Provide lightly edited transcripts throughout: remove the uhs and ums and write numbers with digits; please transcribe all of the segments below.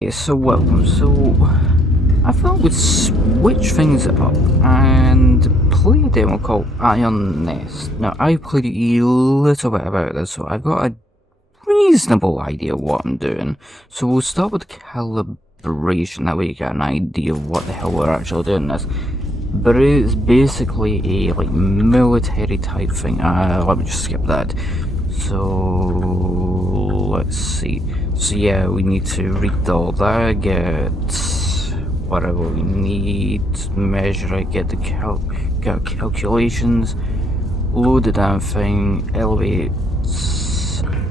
Yeah, so welcome. So I thought we'd switch things up and play a demo called Iron Nest. Now I played a little bit about this, so I've got a reasonable idea of what I'm doing. So we'll start with calibration, that way you get an idea of what the hell we're actually doing this. But it's basically a military type thing. Let me just skip that. So let's see. So yeah, we need to read all that, get whatever we need, measure it, get the calculations, load the damn thing, elevate,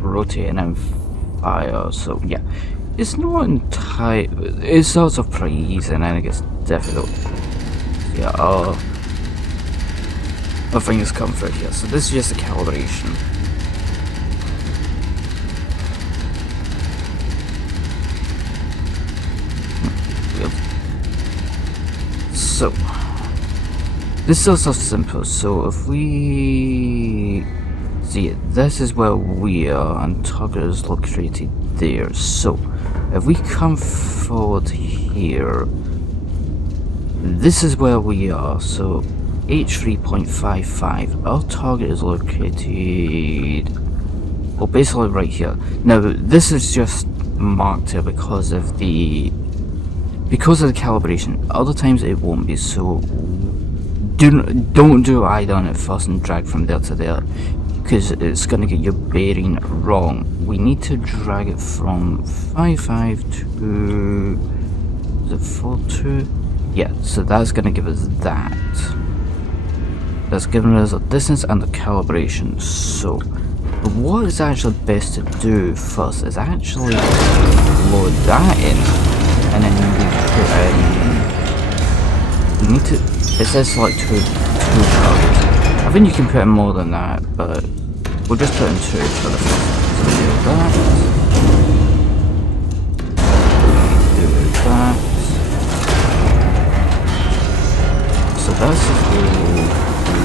rotate, and then fire. So yeah, it's not entirely. It starts off pretty easy and then it gets difficult. Yeah, my fingers come through here. So this is just a calibration. So this is also simple. So if we see it, this is where we are, and target is located there. So if we come forward here, this is where we are. So H3.55. Our target is located, well, basically right here. Now this is just marked here because of the calibration. Other times it won't be, so don't do what I done at first and drag from there to there, because it's gonna get your bearing wrong. We need to drag it from 55 to, is it 42? Yeah, so that's gonna give us that. That's giving us a distance and the calibration. So what is actually best to do first is actually load that in, and then you need to, it says select two targets. I think you can put in more than that, but we'll just put in two for the first. So we do that. Do that. So that's all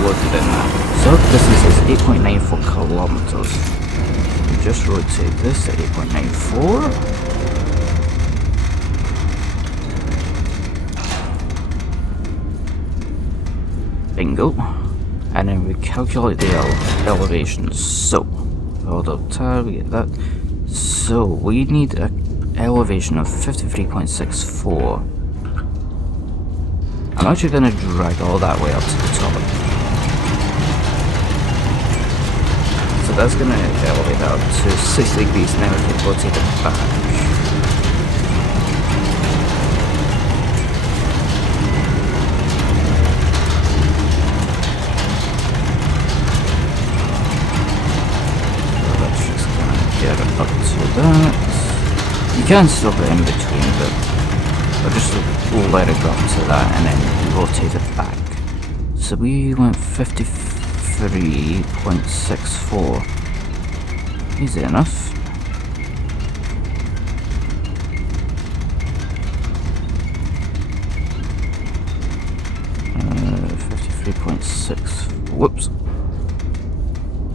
loaded in that. So distance is 8.94 kilometers. Just rotate this to 8.94. Bingo. And then we calculate the elevation. So hold up tab, we get that. So we need an elevation of 53.64. I'm actually going to drag all that way up to the top. So that's going to elevate that up to 60 degrees, now we can rotate it back. Get it up to that. You can stop it in between, but I'll just let it drop to that and then rotate it back. So we went 53.64. Easy enough. Uh, 53.6. Whoops.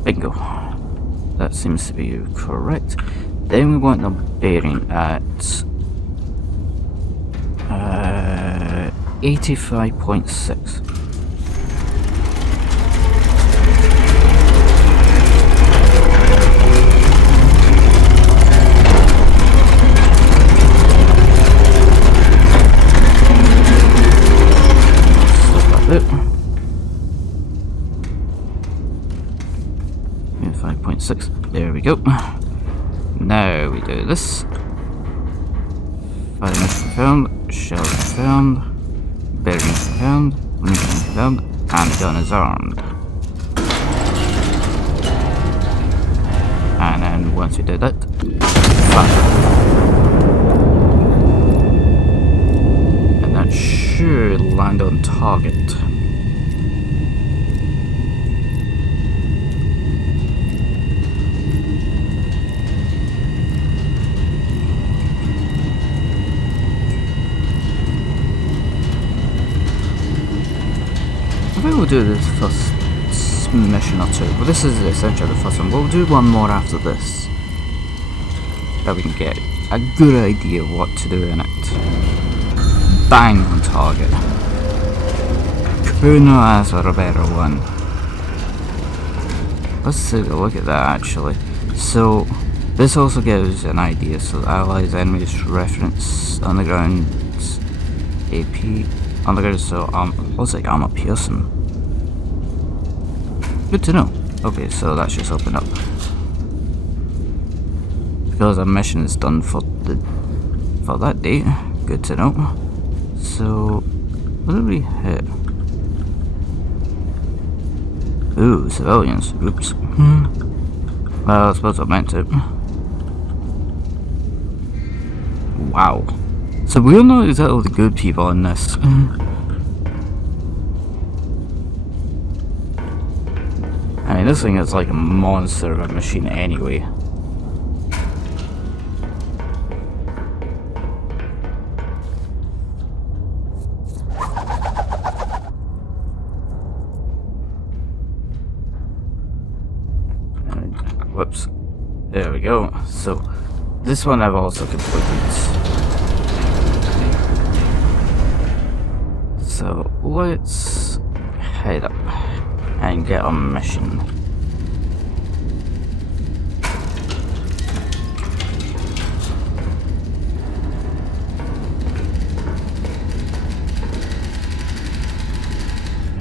Bingo. That seems to be correct. Then we want the bearing at 85.6. Stop that bit. 5.6. There we go. Now we do this. Fire mission confirmed, shell confirmed, bearing confirmed, munition confirmed, and gun is armed. And then once we do that, fire. And that should land on target. I think we'll do this first mission or two. Well, this is essentially the first one. We'll do one more after this that we can get a good idea what to do in it. Bang on target. Couldn't ask for a better one. Let's take a look at that actually. So this also gives an idea. So allies, enemies, reference, underground, AP, underground. So looks like armor piercing. Good to know. Okay, so that's just open up. Because our mission is done for that day. Good to know. So what did we hit? Ooh, civilians. Oops. Well, I suppose I meant to. Wow. So we're not exactly the good people in this. I mean, this thing is like a monster of a machine anyway. Whoops. There we go. So, this one I've also completed. So, let's head up and get on a mission.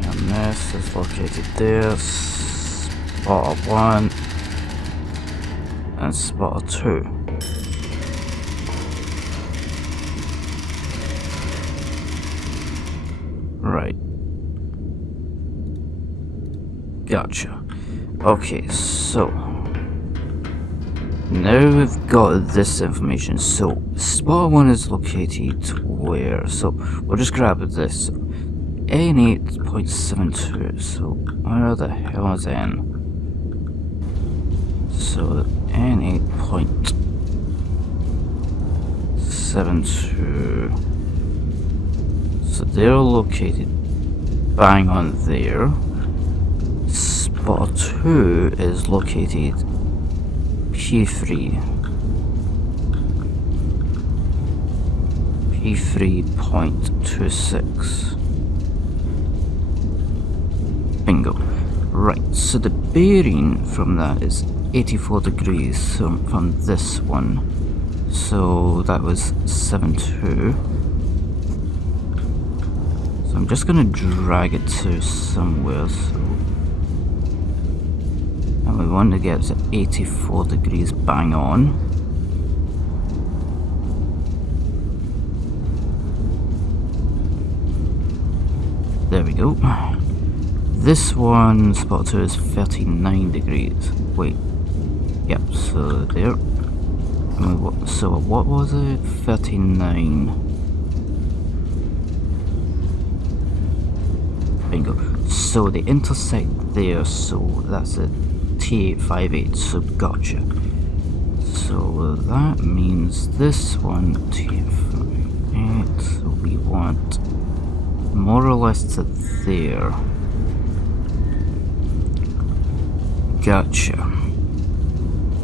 And this is located there. Spot 1. And spot 2. Right. Gotcha. Okay, so now we've got this information. So spot 1 is located where? So we'll just grab this. N8.72. So where the hell is N? So N8.72. So they're located bang on there. Spot 2 is located P3. P3.26. Bingo. Right, so the bearing from that is 84 degrees from this one. So that was 72. So I'm just gonna drag it to somewhere. So, and we want to get to 84 degrees bang on. There we go. This one, spot 2, is 39 degrees. Wait. Yep, so there. So what was it? 39. Bingo. So they intersect there, so that's a T858, so gotcha. So that means this one, T858, so we want more or less to there. Gotcha.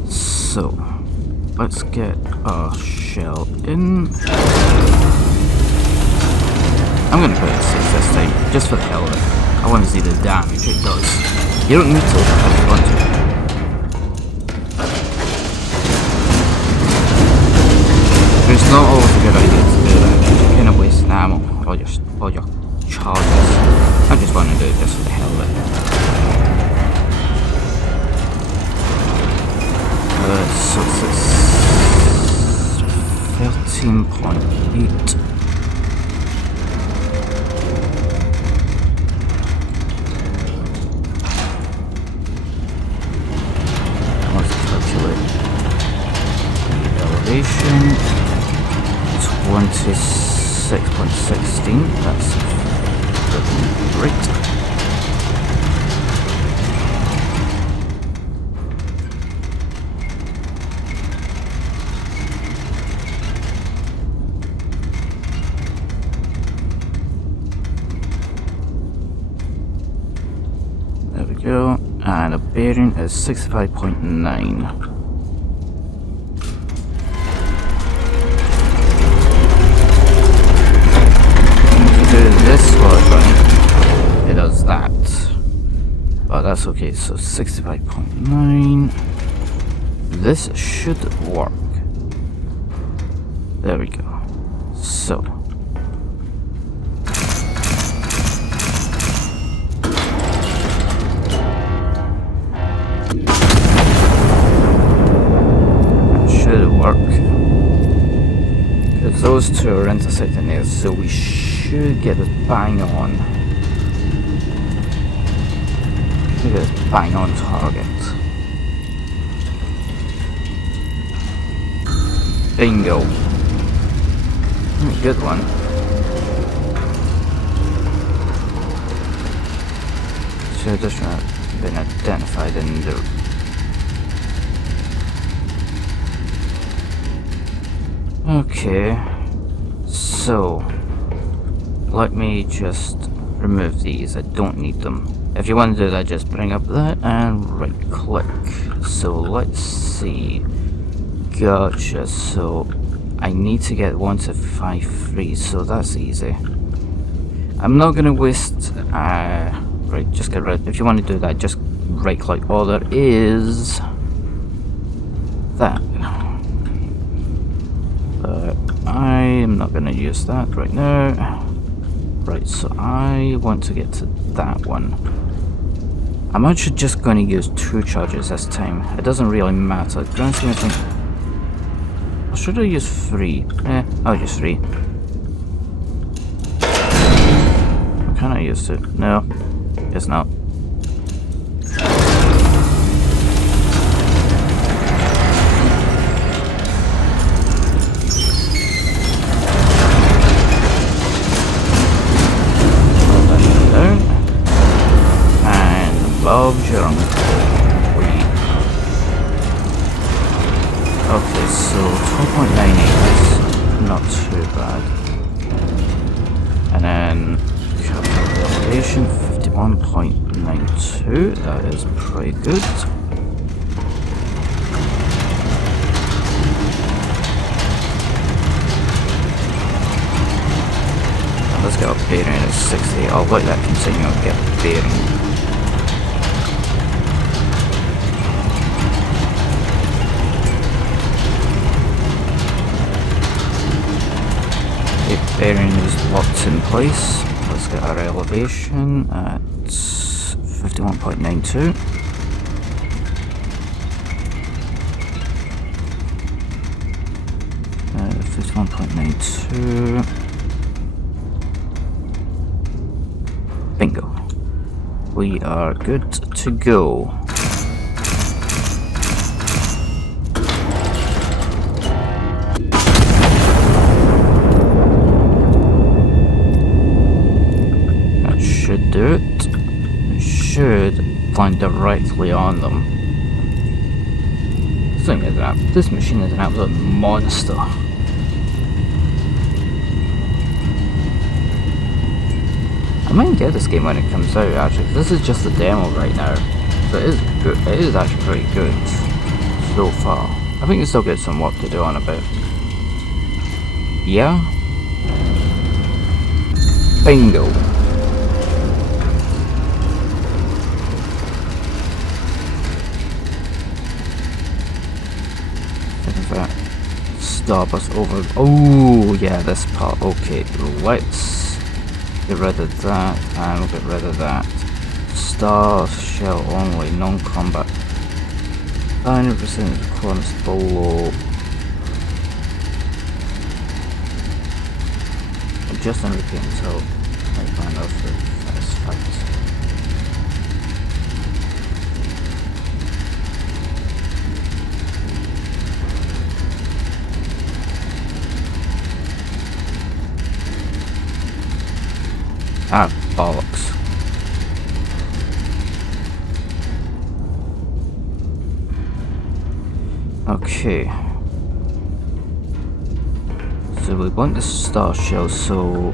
So, let's get our shell in. I'm gonna put it 6 this time, just for the hell of it. I want to see the damage it does. You don't need to if you want to. But it's not always a good idea to do that. You're kind of wasting ammo, all your charges. I just want to do it just for the hell of it. So it's 13.8. Let's calculate the elevation. 26.16. That's great. Go, and the bearing is 65.9. Oh, that's okay. So 65.9. This should work. There we go. So. That should work. Because those two are intersecting there, so we should get this bang on. Get this bang on target. Bingo. Good one. So this one has been identified in the... Okay. So let me just remove these. I don't need them. If you want to do that, just bring up that and right click. So let's see. Gotcha. So I need to get 1 to 5 free, so that's easy. I'm not gonna waste right, just get rid. If you want to do that, just right click. All there is that. I am not gonna use that right now. Right, so I want to get to that one. I'm actually just going to use 2 charges this time. It doesn't really matter. Grand scheme of things. Or should I use 3? I'll use 3. Can I use 2? No, guess not. Bob's your uncle. Okay, so 12.98 is not too bad. And then capital elevation 51.92, that is pretty good. Let's get a bearing at 60. I'll let that continue and get a bearing. Bearing is locked in place. Let's get our elevation at 51.92. Uh, 51.92. Bingo. We are good to go. Do it. Should land directly on them. This machine is an absolute monster. I might get this game when it comes out actually. This is just a demo right now, so it is good. It is actually pretty good so far. I think it's still got some work to do on a bit. Yeah. Bingo. Stop us over. Oh yeah, this part. Okay, let's get rid of that and we'll get rid of that. Star shell only, non-combat. 100% requirements below. Just on repeat until I find out the first fact. Ah, bollocks. Okay. So we want the star shell, so...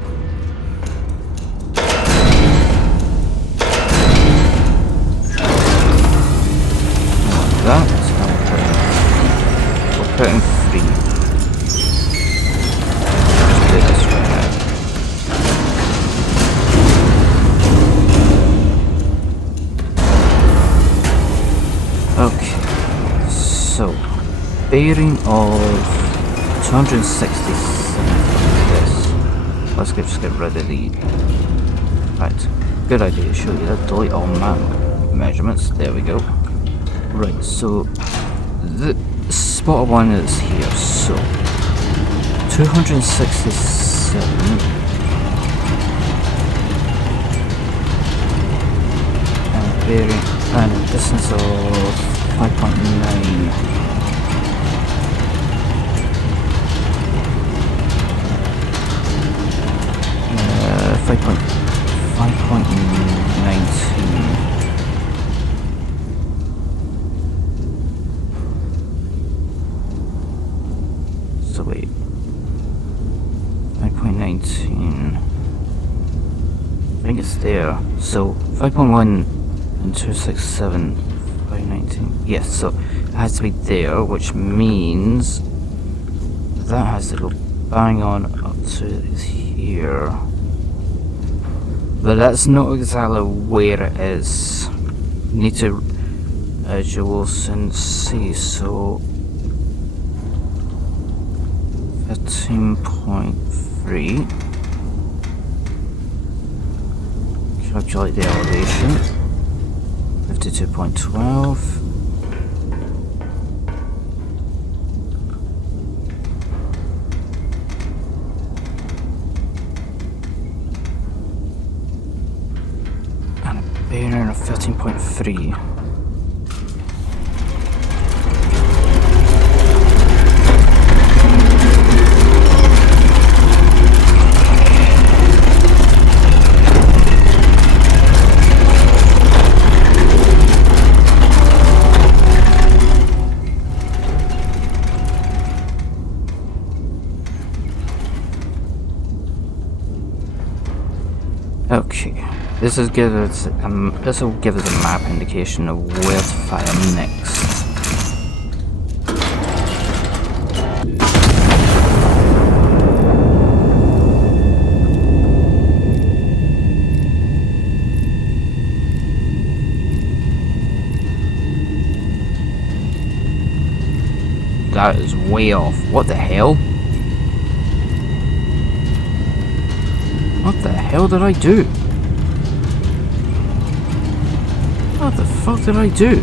that. We'll put in 3. Let's do this right now. bearing of 267 from this. Let's just get rid of the... Right, good idea to show you that. Delete all map measurements. There we go. Right, so the spot one is here. So 267 and bearing and a distance of 5.9. 5.19. So wait, 5.19. I think it's there. So 5.1 and 267, 519. Yes, so it has to be there, which means that has to go bang on up to here. But that's not exactly where it is. Need to, as you will soon see, so 13.3. Calculate the elevation. 52.12. Bearing of 13.3. Okay. This will give us a map indication of where to fire next. That is way off. What the hell? What the hell did I do? What the fuck did I do?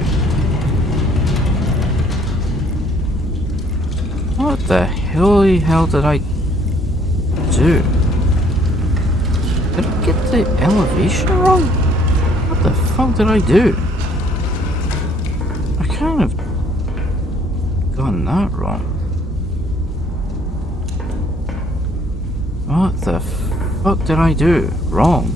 What the hell did I do? Did I get the elevation wrong? What the fuck did I do? I kind of gotten that wrong. What the fuck did I do wrong?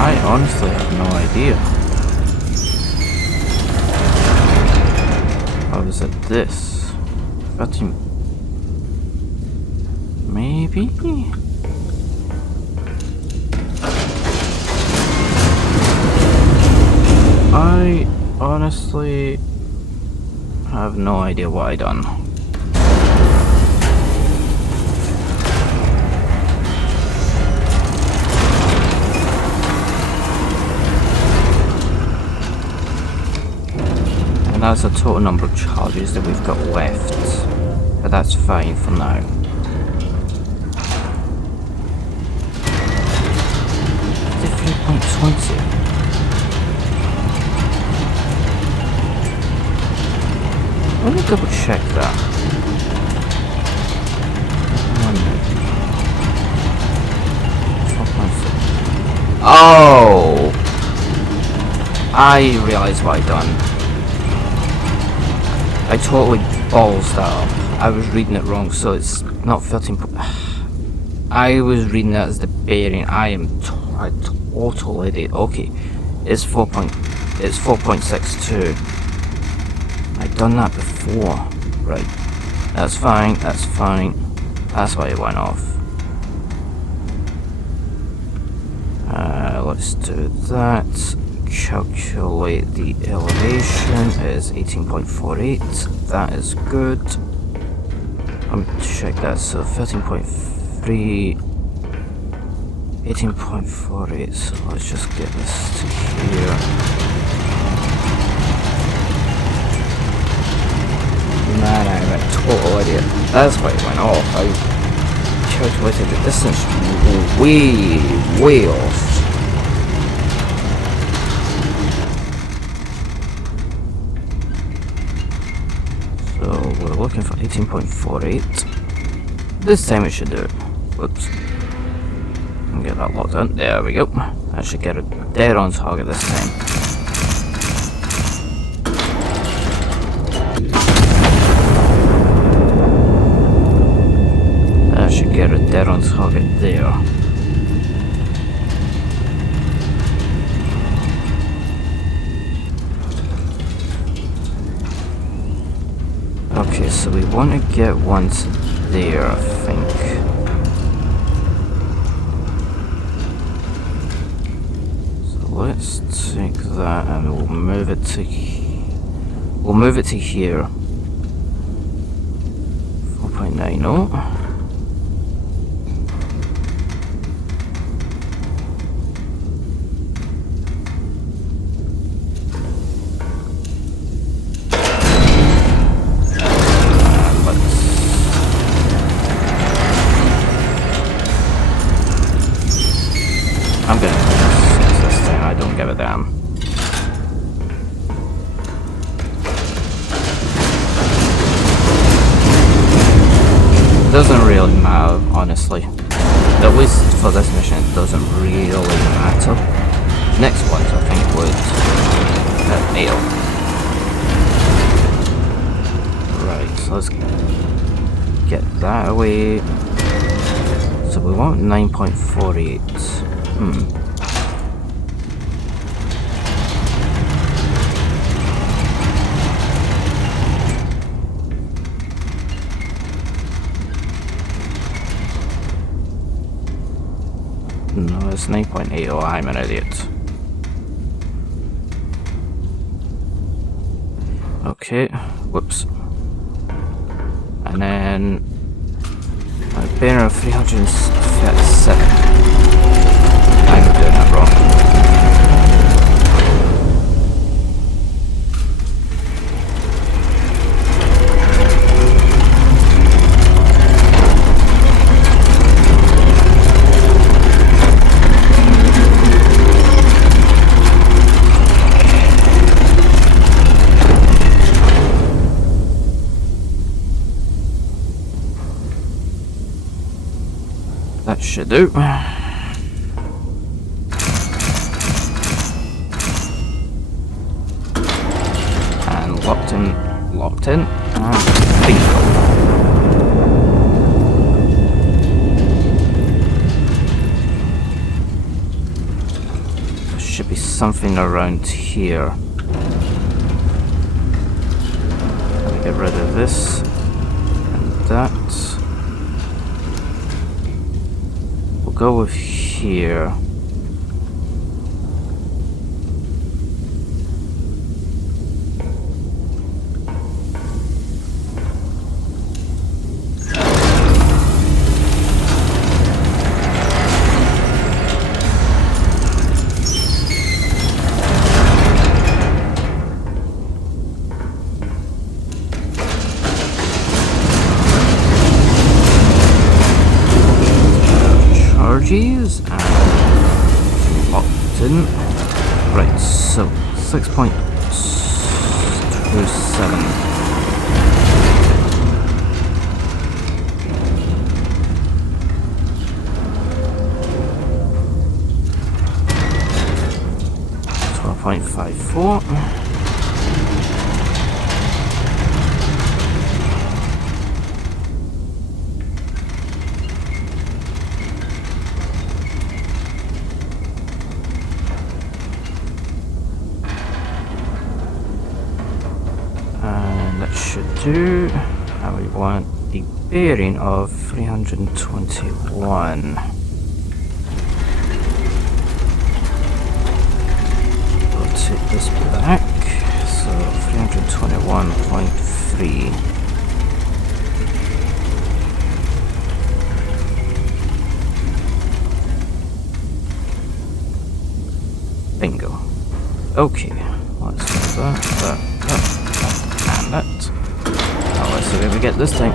I honestly have no idea. How is it this? 13. Maybe? I honestly have no idea what I done. And that's the total number of charges that we've got left. But that's fine for now. .20. Let me double check that. Oh! I realised what I done. I totally balls that up. I was reading it wrong, so it's not 13. I was reading that as the bearing. I total idiot. Okay, it's 4.62. I've done that before. Right. That's fine. That's fine. That's why it went off. Let's do that. Calculate the elevation is 18.48. That is good. Let me check that. So 13.3 18.48, so let's just get this to here. Man, I'm a total idiot. That's why it went off. I calculated the distance way off. So we're looking for 18.48. This time it should do it. Whoops. Get that locked in. There we go. That should get it dead on target this time. That should get it dead on target there. Okay, so we want to get one to there, I think. Let's take that and we'll move it to here. 4.90. I'm gonna this time, I don't give a damn. Doesn't really matter, honestly. At least for this mission, it doesn't really matter. Next ones, I think, would fail. Right, so let's get that away. So we want 9.48. No, it's 9.80. Oh, I'm an idiot. Okay, whoops. And then a bearing of 337. I'm doing that wrong. That should do. And locked in, and bingo. There should be something around here. Let me get rid of this and that. Go with here. Charges and locked in. Right, so 6.27. .54. And that should do. And we want the bearing of 321. Take this back, so 321.3. Bingo. Okay, let's do that, and that. Now let's see where we get this time.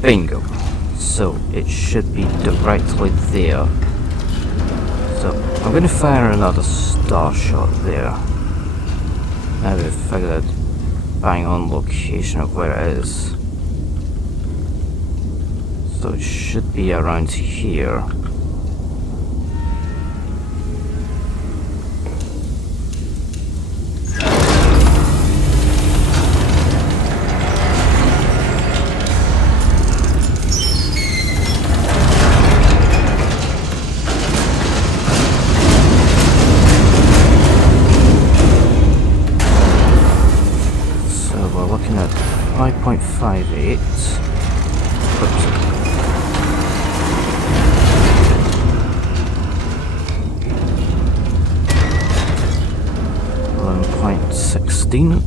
Bingo. So it should be directly there. So I'm going to fire another star shot there. Now we've figured out bang on location of where it is. So it should be around here. We're looking at 5.58. Oops. 11.16.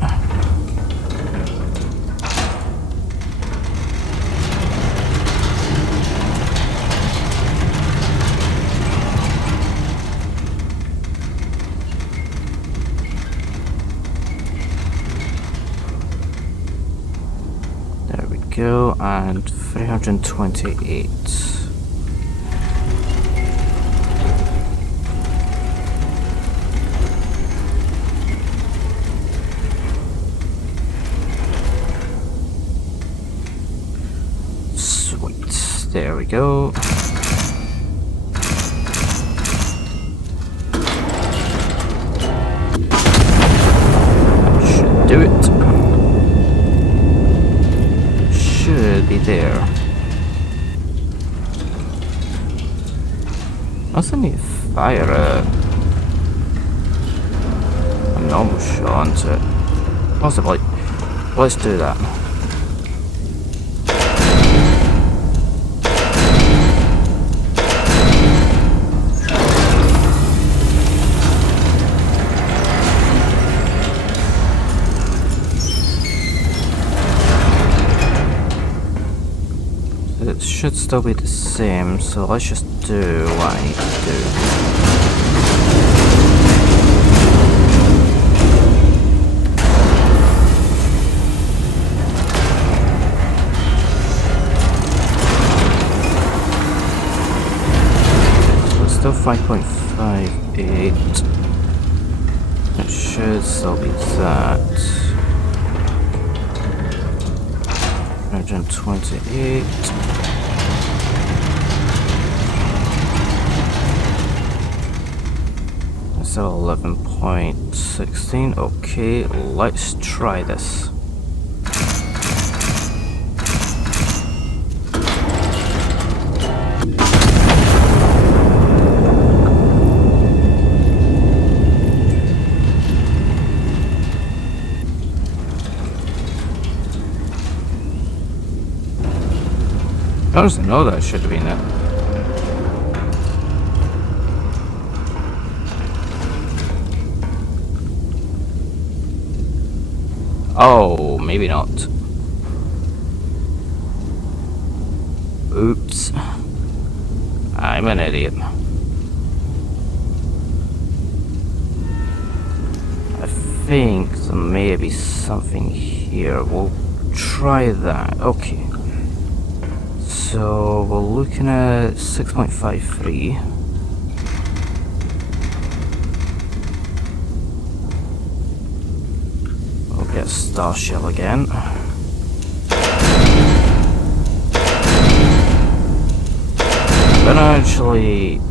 Go, and 328. Sweet, there we go. Should do it. Should be there. Also need to fire a normal shot onto it. Possibly. Let's do that. It should still be the same, so let's just do what I need to do. So it's still 5.58. It should still be that. 128. So 11.16. Okay, let's try this. I honestly know that should have been it. Oh, maybe not. Oops. I'm an idiot. I think there may be something here. We'll try that. Okay. So we're looking at 6.53. We'll get Star Shell again. I'm gonna actually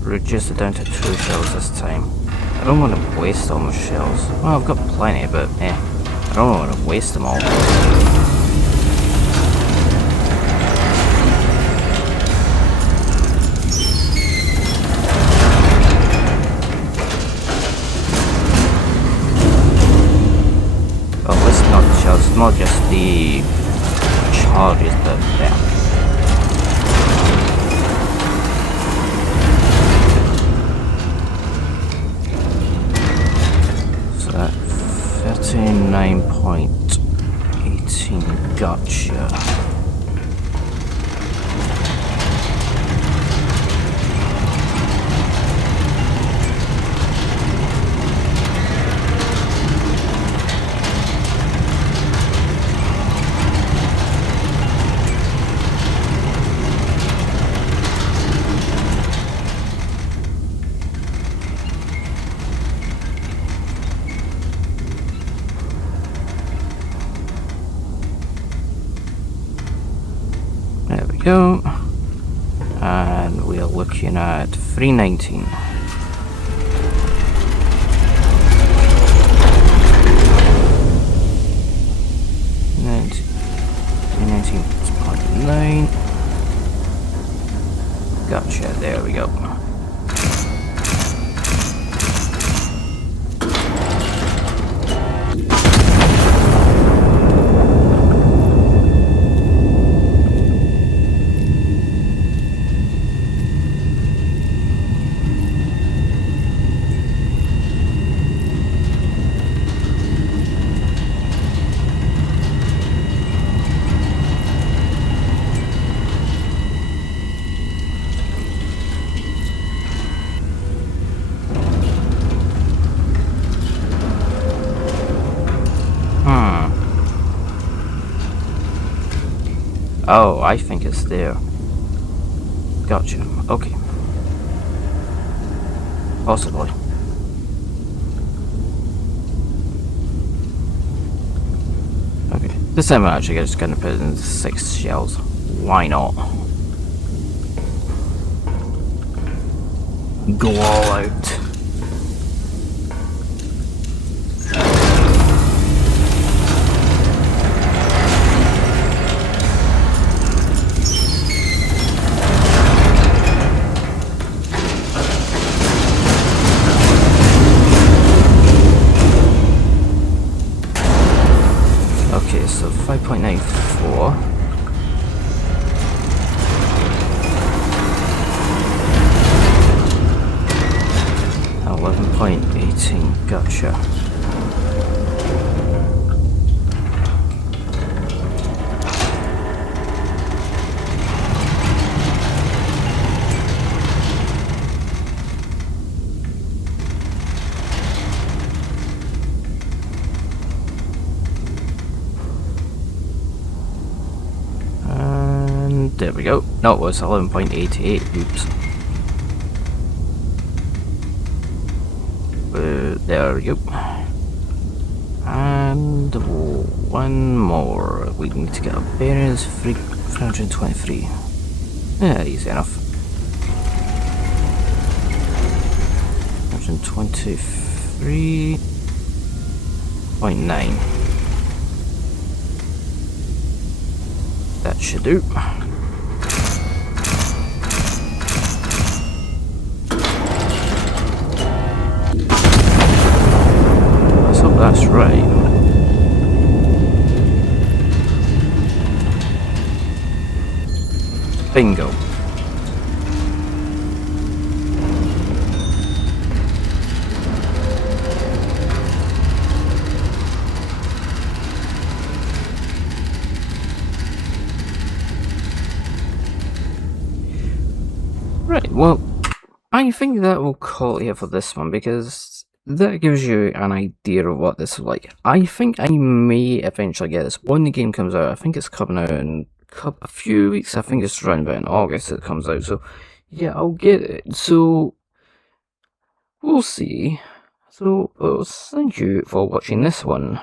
reduce it down to 2 shells this time. I don't want to waste all my shells. Well, I've got plenty, but I don't want to waste them all. It's not just the charges that are there. So that 39 point Gotcha. There we go. And we are looking at 319. And 319.9. Gotcha, there we go. Oh, I think it's there. Gotcha. Okay. Possibly. Okay. This time I'm actually just gonna put in 6 shells. Why not? Go all out. Okay, so 5.94. And 11.18. Gotcha. There we go. No, it was 11.88. Oops. There we go. And one more. We need to get a bearings 323. Yeah, easy enough. 123.9. That should do. That's right. Bingo. Right, well, I think that will call it here for this one, because that gives you an idea of what this is like. I think I may eventually get this when the game comes out. I think it's coming out in a few weeks. I think it's around about in August it comes out. So, yeah, I'll get it. So, we'll see. So, thank you for watching this one.